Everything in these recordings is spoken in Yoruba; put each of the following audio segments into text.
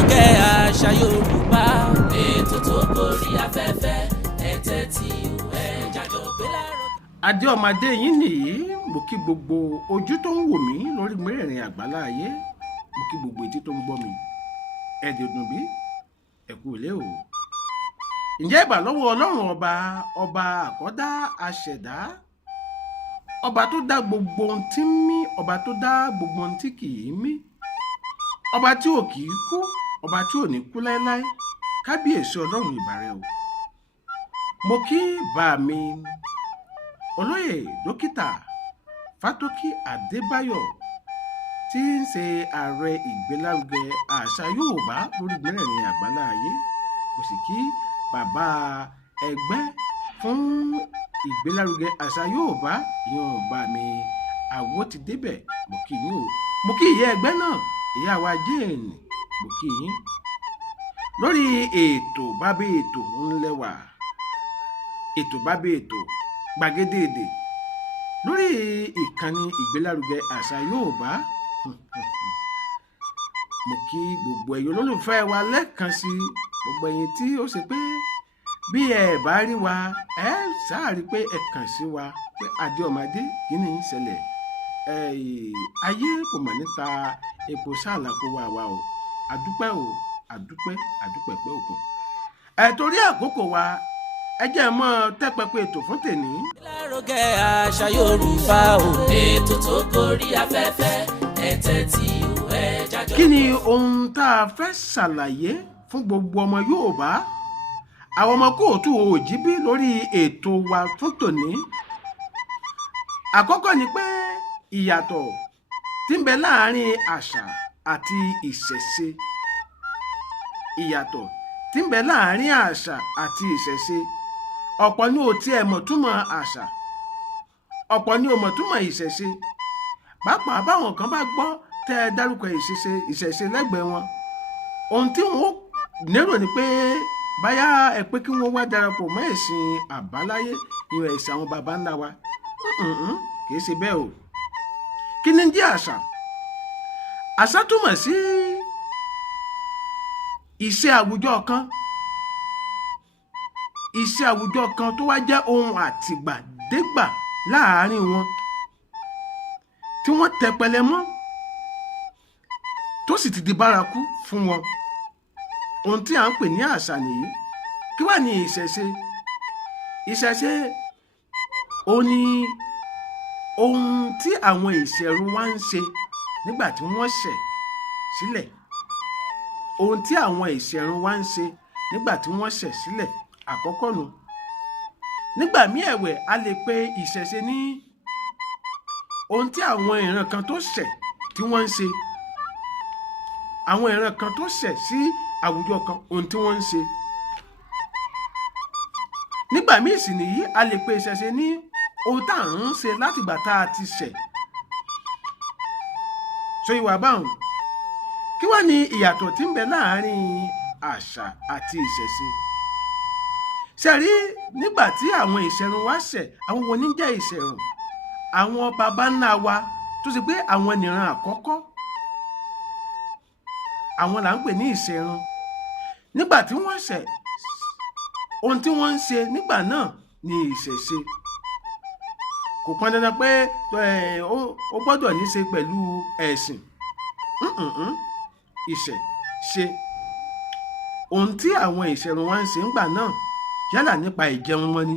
ìgbélárugẹ àṣà Yorùbá ètò tó gorí afẹ́fẹ́ ẹ̀tẹ́ tí ẹ jájọ gbélárugẹ. adé ọmọdé yín nìyí, mo kí gbogbo ojú tó ń wò mí lórí mẹ́rẹ̀ẹ̀rin àgbálá ayé, mo kí gbogbo etí tó ń gbọ́ mi. ẹ̀dẹ̀dùn bí ẹ̀kú ilé o. ǹjẹ́ ìbà lọ́wọ́ ọlọ́run ọba àkọ́dá aṣẹ̀dá, ọba tó dá gbogbo ohun tí ń mí, ọba tó dá gbogbo ohun tí kì í mí, ọba tí ò kì í kú, ọba tí ò ní kú láéláé. kábíyèsí ọlọ́run ìbà rẹ o. mo kí bá mi olóyè dókítà Fátókí Adébáyọ̀ tí ń ṣe ààrẹ ìgbélárugẹ àṣà Yorùbá lórí mẹ́rẹ̀ẹ̀rin àgbálá ayé. mo sì kí bàbá ẹgbẹ́ fún ìgbélárugẹ àṣà Yorùbá, ìyẹn bá mi àwo ti débẹ̀. mo kí yín o. mo kí ìyá ẹgbẹ́ náà, ìyá wa Jane, mo kí yín lórí ètò bábí ètò ńlẹ́wà, ètò bábí ètò Gbàgede èdè lórí ìkànnì ìgbélárugẹ àṣà Yorùbá. mo kí gbogbo ẹ̀yin olólùfẹ́ wa lẹ́ẹ̀kan sí, gbogbo ẹ̀yin tí ó ṣe pé bí ẹ bá rí wa ẹ sáàrí pé ẹ kàn sí wa pé adé ọmọdé Kíni Ìsẹ Se ayé kò mà níta epo sáàlà kó wà wá o. àdúpẹ́ o, àdúpẹ́ pẹ́ òkun. torí àkókò wa ẹ jẹ́ mọ́ tẹ́pẹ́pẹ ètò fún tèmi. ìgbélárugẹ àṣà Yorùbá o ètò tó gorí afẹ́fẹ́ ẹ̀tẹ́ tí ẹ jájọ. kí ni ohun tá a fẹ́ ṣàlàyé fún gbogbo ọmọ Yorùbá, àwọn ọmọ kóòtù òjíbí lórí ètò wa fún tòní? àkọ́kọ́ ni pé ìyàtọ̀ tí ń bẹ láàrin àṣà àti ìṣẹ̀ṣe, ìyàtọ̀ tí ń bẹ láàrin àṣà àti ìṣẹ̀ṣe. ọ̀pọ̀ ni ò tiẹ̀ mọ̀ túmọ̀ àṣà, ọ̀pọ̀ ni ò mọ̀ túmọ̀ ìṣẹ̀ṣe. pàápàá báwọn kan bá gbọ́ tẹ́ ẹ dárúkọ ìṣẹ̀ṣe lẹ́gbẹ̀ẹ́ wọn, ohun tí wọ́n lérò ni pé báyà ẹ pé kí wọ́n wá darapọ̀ mọ́ ẹ̀sìn àbáláyé, ìyẹn ẹ̀sìn àwọn baba ńlá wa. kì í ṣe bẹ́ẹ̀ o. kí ni jẹ́ àṣà? àṣà túmọ̀ sí iṣẹ́ àwùjọ kan, iṣẹ́ àwùjọ kan tó wá jẹ́ ohun àtìgbàdégbà láàárín wọn tí wọ́n tẹpẹlẹ mọ́ tó sì ti di bárakú fún wọn. ohun tí à ń pè ní àṣà nìyí. kí wá ní ìṣẹ̀ṣe? ìṣẹ̀ṣe ó ní ohun tí àwọn ìṣẹ̀rù wa ń ṣe nígbà tí wọ́n ṣẹ̀ sílẹ̀, ohun tí àwọn ìṣẹ̀rù wa ń ṣe nígbà tí wọ́n ṣẹ̀ sílẹ̀. àkọ́kọ́ nu. nígbà míì ẹ̀wẹ̀ a lè pe ìṣẹ̀ṣe ní ohun tí àwọn ìran kan tó ṣẹ̀ tí wọ́n ń ṣe, àwọn ìran kan tó ṣẹ̀ sí àwùjọ kan, ohun tí wọ́n ń ṣe. nígbà míì sì nìyí a lè pe ìṣẹ̀ṣe ní ohun tá à ń ṣe látìgbà tá a ti ṣẹ̀. so ìwà báwọn. kí wá ní ìyàtọ̀ tí ń bẹ láàárín àṣà àti ìṣẹ̀ṣe? ṣe rí, nígbà tí àwọn ìṣẹ̀rùn wa ṣẹ̀, àwọn wo ní jẹ́ ìṣẹ̀rùn? àwọn baba ńlá wa tó ṣe pé àwọn nìran àkọ́kọ́, àwọn là ń pè ní ìṣẹ̀rùn. nígbà tí wọ́n ṣẹ̀, ohun tí wọ́n ń ṣe nígbà náà ni ìṣẹ̀ṣe. kò pọn dandan pé ó gbọ́dọ̀ ní ṣe pẹ̀lú ẹ̀sìn. ìṣẹ̀ṣe ohun tí àwọn ìṣẹ̀rùn wa ń ṣe ńgbà náà, yálà nípa ìjẹun wọn ni,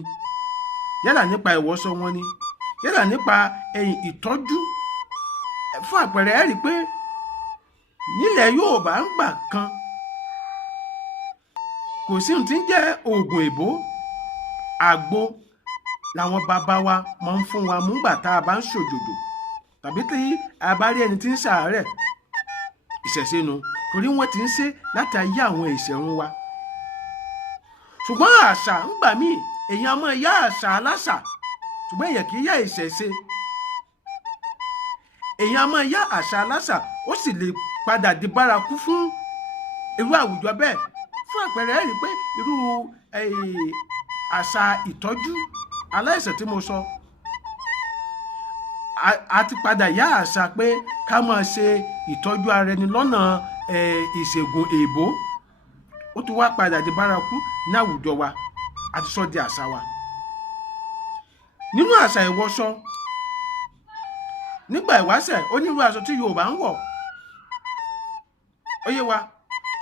yálà nípa ìwọṣọ wọn ni, yálà nípa ìtọ́jú. fún àpẹẹrẹ ẹ rí i pé nílẹ̀ Yorùbá ń gbà kan kò sí ohun tí ń jẹ́ oògùn èbó. àgbo làwọn bàbá wa máa ń fún wa mú gbà tá a bá ń ṣòjòjò, tàbí tí a bá rí ẹni tí ń ṣàárẹ̀. ìṣẹ̀ṣe nu, torí wọ́n ti ń ṣe láti ayé àwọn ìṣẹ̀rùn wa. ṣùgbọ́n àṣà ń gbà míì èèyàn máa yá àṣà aláṣà, ṣùgbọ́n èèyàn kì í yá ìṣẹ̀ṣe. èèyàn máa yá àṣà aláṣà, ó sì lè padà di bárakú fún irú àwùjọ bẹ́ẹ̀. fún àpẹẹrẹ ẹ rí i pé irú àṣà ìtọ́jú aláìsàn tí mo sọ, a ti padà yá àṣà pé ká máa ṣe ìtọ́jú ara ẹni lọ́nà ìṣègùn èèbó ó tún wá padà di bárakú ní àwùjọ wa àti sọ di àṣà wa. Nínú àṣà ìwọṣọ nígbà ìwáṣẹ̀ ó ní irú aṣọ tí Yorùbá ń wọ̀ ó yé wa,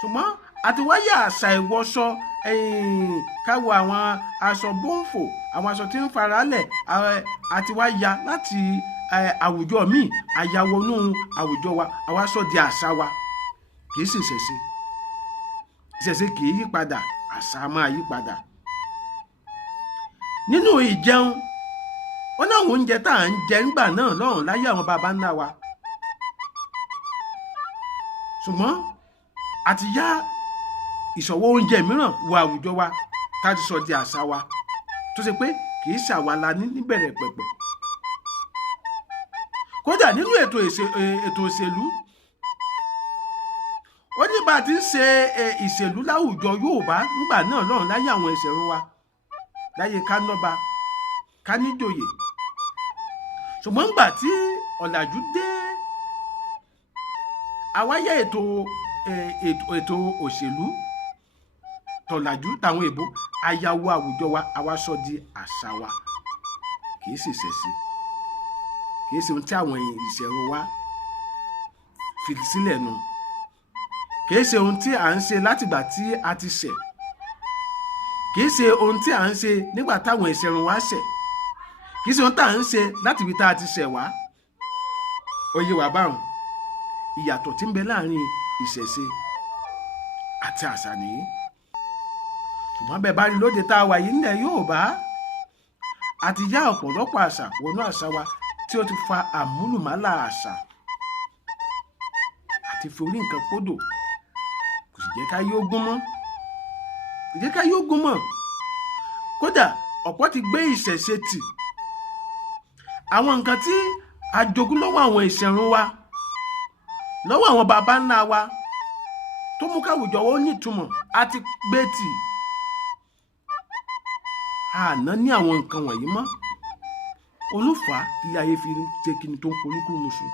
ṣùgbọ́n àti wáyé àṣà ìwọṣọ ká wo àwọn aṣọ bọ́ǹfò, àwọn aṣọ tí ń faralẹ̀ àti wá ya láti àwùjọ míì àyàwọnú àwùjọ wa, àwa sọ di àṣà wa. Kì í sì ìṣẹ̀ṣe, ìṣẹ̀ṣe kì í yí padà, àṣà máa yí padà. Nínú ìjẹun ó ní àwọn oúnjẹ tá à ń jẹ nígbà náà lọ́rùn láyé àwọn baba ńlá wa, ṣùgbọ́n àti yá ìṣọ̀wọ́ oúnjẹ mìíràn wọ àwùjọ wa tá a ti sọ di àṣà wa tó ṣe pé kì í ṣàwa la ní níbẹ̀rẹ̀ pẹ̀pẹ̀. Kódà nínú ètò òṣèlú ó ní bá a ti ń ṣe ìṣèlú láwùjọ Yorùbá nígbà náà lọ́rùn láyé àwọn ìṣẹ̀rún wa, láyé kánọ́ba káníjòyè. Ṣùgbọ́n nígbà tí ọ̀làjú dé àwáyé ètò òṣèlú tọ̀làjú táwọn èbó àyàwó àwùjọ wa, àwa sọ di àṣà wa. Kì í sì ṣẹ̀ṣe, kì í ṣe ohun tí àwọn ìṣẹ̀rún wa fi sílẹ̀ nù, kì í ṣe ohun tí à ń ṣe látìgbà tí a ti ṣẹ̀, kì í ṣe ohun tí à ń ṣe nígbà táwọn ìṣẹ̀rún wa ṣẹ̀, kì í ṣe ohun tá à ń ṣe láti ibi tá a ti ṣẹ̀ wá. Ó yé wa báwọn ìyàtọ̀ tí ń bẹ láàrin ìṣẹ̀ṣe àti àṣà nìyí. Ṣùgbọ́n bẹ́ẹ̀ bá rí lóde tá a wà yìí nílẹ̀ Yorùbá àti yá ọ̀pọ̀lọpọ̀ àṣà wọnú àṣà wa tí ó ti fa àmúlùmálà àṣà àti fi orí nǹkan pódò, kò sì jẹ́ ká yóò gún mọ́, kò jẹ́ ká yóò gún mọ́. Kódà ọ̀pọ̀ ti gbé ìṣẹ̀ṣe tì, àwọn nǹkan tí a jogún lọ́wọ́ àwọn ìṣẹ̀rún wa, lọ́wọ́ àwọn baba ńlá wa tó mú káwùjọ ó nítumọ̀ àti gbé tì. Àná ní àwọn nǹkan wọ̀nyí mọ́, olúfà ilé ayé fi ṣe kíni tó ń polúkú muṣu.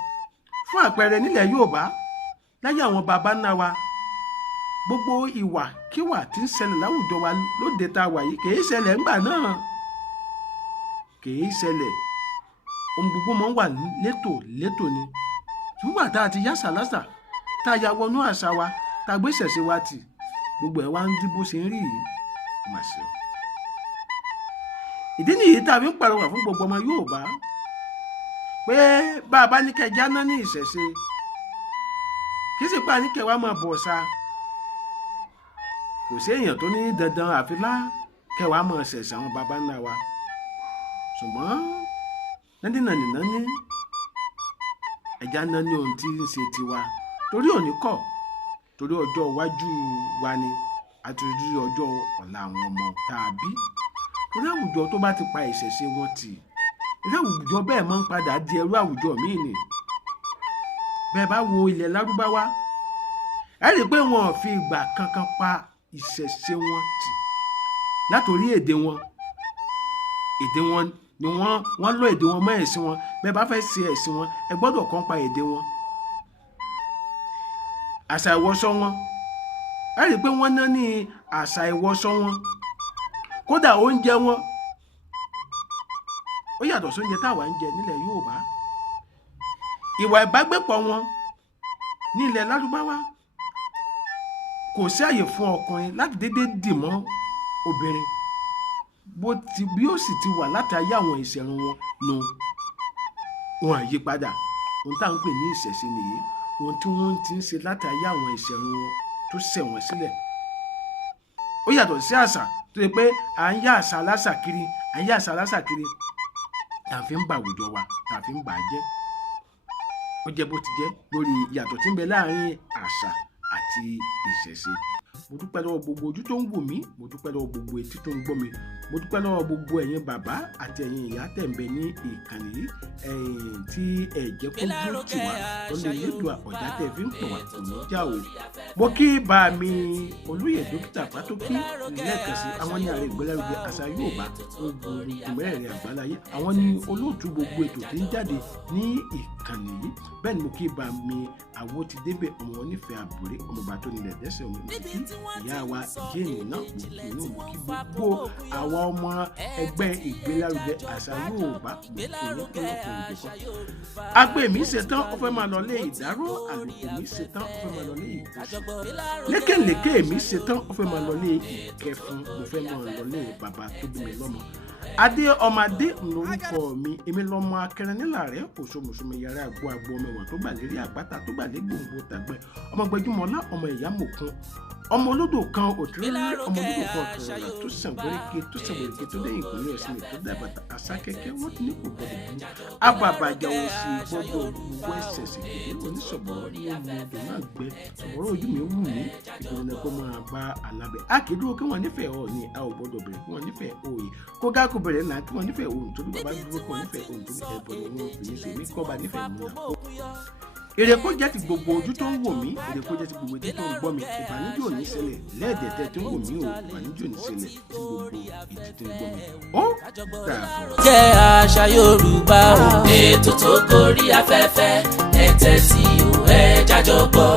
Fún àpẹẹrẹ nílẹ̀ Yorùbá láyé àwọn baba ńlá wa, gbogbo ìwà kíwà tí ń ṣẹlẹ̀ láwùjọ wa lóde tá a wà yìí kì í ṣẹlẹ̀ ńgbà náà, kì í ṣẹlẹ̀. Ohun gbogbo máa ń wà létò létò ni. Nígbà tá a ti yá sàlásà tá a ya wọnú àṣà wa tá a gbé ìṣẹ̀ṣe wa tì, gbogbo ẹ̀ wá ń dí bó ṣe ń rí yìí. Ó mà ṣe o. Ìdí nìyí tá a fi ń pàrọwà fún gbogbo ọmọ Yorùbá pé bá a bá ní kẹ́ jáná ní ìṣẹ̀ṣe, kì í sì pa ní kẹ́ wá máa bọ̀ ṣá. Kò sí èèyàn tó ní dandan àfilá kẹ́ wá máa ṣẹ̀ṣẹ̀ àwọn baba ńlá wa. Ṣùgbọ́n nádínà ní ẹja náà ní ohun tí ń ṣe tiwa, torí òní kọ́, torí ọjọ́ iwájú wa ni àti torí ọjọ́ ọ̀la àwọn ọmọ tàbí torí àwùjọ tó bá ti pa ìṣẹ̀ṣe wọn tì, ilé àwùjọ bẹ́ẹ̀ máa ń padà di ẹrú àwùjọ míì ni. Bẹ́ẹ̀ bá wo ilẹ̀ Lárúbáwá ẹ rí i pé wọn ò fi ìgbà kankan pa ìṣẹ̀ṣe wọn tì látòrí èdè wọn ni wọ́n lọ èdè wọn mọ́ ẹ̀sìn wọn. Bẹ́ẹ̀ bá fẹ́ ṣe ẹ̀sìn wọn ẹ gbọ́dọ̀ kàn pa èdè wọn. Àṣà ìwọṣọ wọn ẹ rí i pé wọ́n náà ní àṣà ìwọṣọ wọn. Kódà oúnjẹ wọn ó yàtọ̀ sí oúnjẹ táwa ń jẹ nílẹ̀ Yorùbá. Ìwà ìbágbépọ̀ wọn ní ilẹ̀ Lárúbáwá kò sí àyè fún ọkùnrin láti dédé dì mọ́ obìnrin bí ó sì ti wà láti ayé àwọn ìṣẹ̀rún wọn nù. Wọn àyípadà ohun tá à ń pè ní ìṣẹ̀ṣe nìyí, ohun tí wọ́n ti ń ṣe láti ayé àwọn ìṣẹ̀rún wọn tó ṣẹ̀ wọ́n sílẹ̀. Ó yàtọ̀ sí àṣà tó yẹ pé à ń yá àṣà lásà kiri, tá a fi ń bà àwùjọ wa, tá a fi ń bà á jẹ́. Ó jẹ́ bó ti jẹ́ lórí ìyàtọ̀ tí ń bẹ láàrin àṣà àti ìṣẹ̀ṣe. Mo dúpẹ́ lọ́wọ́ gbogbo ojú tó ń wò mí, mo dúpẹ́ lọ́wọ́ gbogbo etí tó ń gbọ́ mi, mo dúpẹ́ lọ́wọ́ gbogbo ẹ̀yin bàbá àti ẹ̀yin ìyá tẹ̀ ń bẹ ní ìkànnì yìí tí ẹ jẹ́ kó dúró tì wá lọ́nà ìlédùá ọ̀já tẹ̀ fi ń pọ̀ wá kò ní já o. Mo kí bá mi olóyè dókítà Fátókí lẹ́ẹ̀kan sí, àwọn ní ààrẹ ìgbélárugẹ àṣà Yorùbá ogun mẹ́rẹ̀ẹ̀rin àgbáláyé, àwọn ní olóòtú gbogbo ètò tí ń jáde ní ìkànnì ìkànnì yìí. Bẹ́ẹ̀ ni mo kí bá mi àwo ti débẹ̀ ọmọ wọn nífẹ̀ẹ́ àbúrẹ́ ọmọọba tó nílẹ̀ dẹ́sẹ̀ ọmọ mi kí ìyá wa Kíni náà mo kí gbogbo àwọn ọmọ ẹgbẹ́ ìgbélárugẹ àṣà Yorùbá mo kí ní ọlọ́kùnrin ìdíkọ́. Agbe mi ṣetán ó fẹ́ máa lọ lé ìdárò, àlùkò mi ṣetán ó fẹ́ máa lọ lé ìkọsí, lékèlékè mi ṣetán ó fẹ́ máa lọ lé ìkẹfun, mo fẹ́ máa lọ lé bàbá tó bí mi lọ́mọ. Adé ọmọdé lórúkọ mi, èmi lọmọ akẹrin nílà rẹ òṣòmùsùnmí yàrá àgbo àgbo ọmọ ẹ̀wọ̀n tó gbà lérí àpáta tó gbà lé gbòǹgbò tàgbẹ́, ọmọ gbẹjúmọlá ọmọ ìyá mòkun, ọmọ olódò kan òtúrẹ́lẹ́, ọmọ olódò kan òtúrẹ́lẹ́ tó sàngbẹ́rẹ́kẹ́ tó lẹ́yìn ìpínlẹ̀ ọ̀sìn tó dàbàtà àṣà kẹ́kẹ́ wọ́n ti ní kò gbọdọ̀ bú abàbàjà òsì gbọdọ̀ gbogbo ẹsẹ̀ sì kéde oníṣọ̀bọ̀rọ̀ ní ọmọ odò náà gbẹ ṣọ̀bọ̀rọ̀ ojú mi wù mí ìgbìmọ̀ ẹ̀kọ́ máa bá alábẹ́ akédúró kí wọ́n nífẹ̀ẹ́ ọ̀ ní a ò gbọdọ̀ bẹ̀rẹ̀ kí wọ́n nífẹ̀ẹ́ òye kó gá kó bẹ̀rẹ̀ náà kí wọ́n nífẹ̀ẹ́ òun torí bàbá dúró kó nífẹ̀ẹ́ òun torí ẹ̀bọ̀ ni wọ́n fi ṣe mí kọ́ bá nífẹ̀ẹ́ mú náà. Èrè kó jẹ́ ti gbogbo ojú tó ń wò mí, èrè kó jẹ́ ti gbogbo etí tó ń gbọ́ mi, ìbànújẹ́ ò ní ṣẹlẹ̀ lẹ́ẹ̀dẹ̀tẹ̀ tó ń wò mí o, ìbànújẹ́ ò ní ṣẹlẹ̀ tí gbogbo etí tó ń gbọ́ mi. Ó dàbọ̀. Jẹ́ àṣà Yorùbá o, ètò tó gorí afẹ́fẹ́, ẹ tẹ́tí o, ẹ jájọ gbọ́.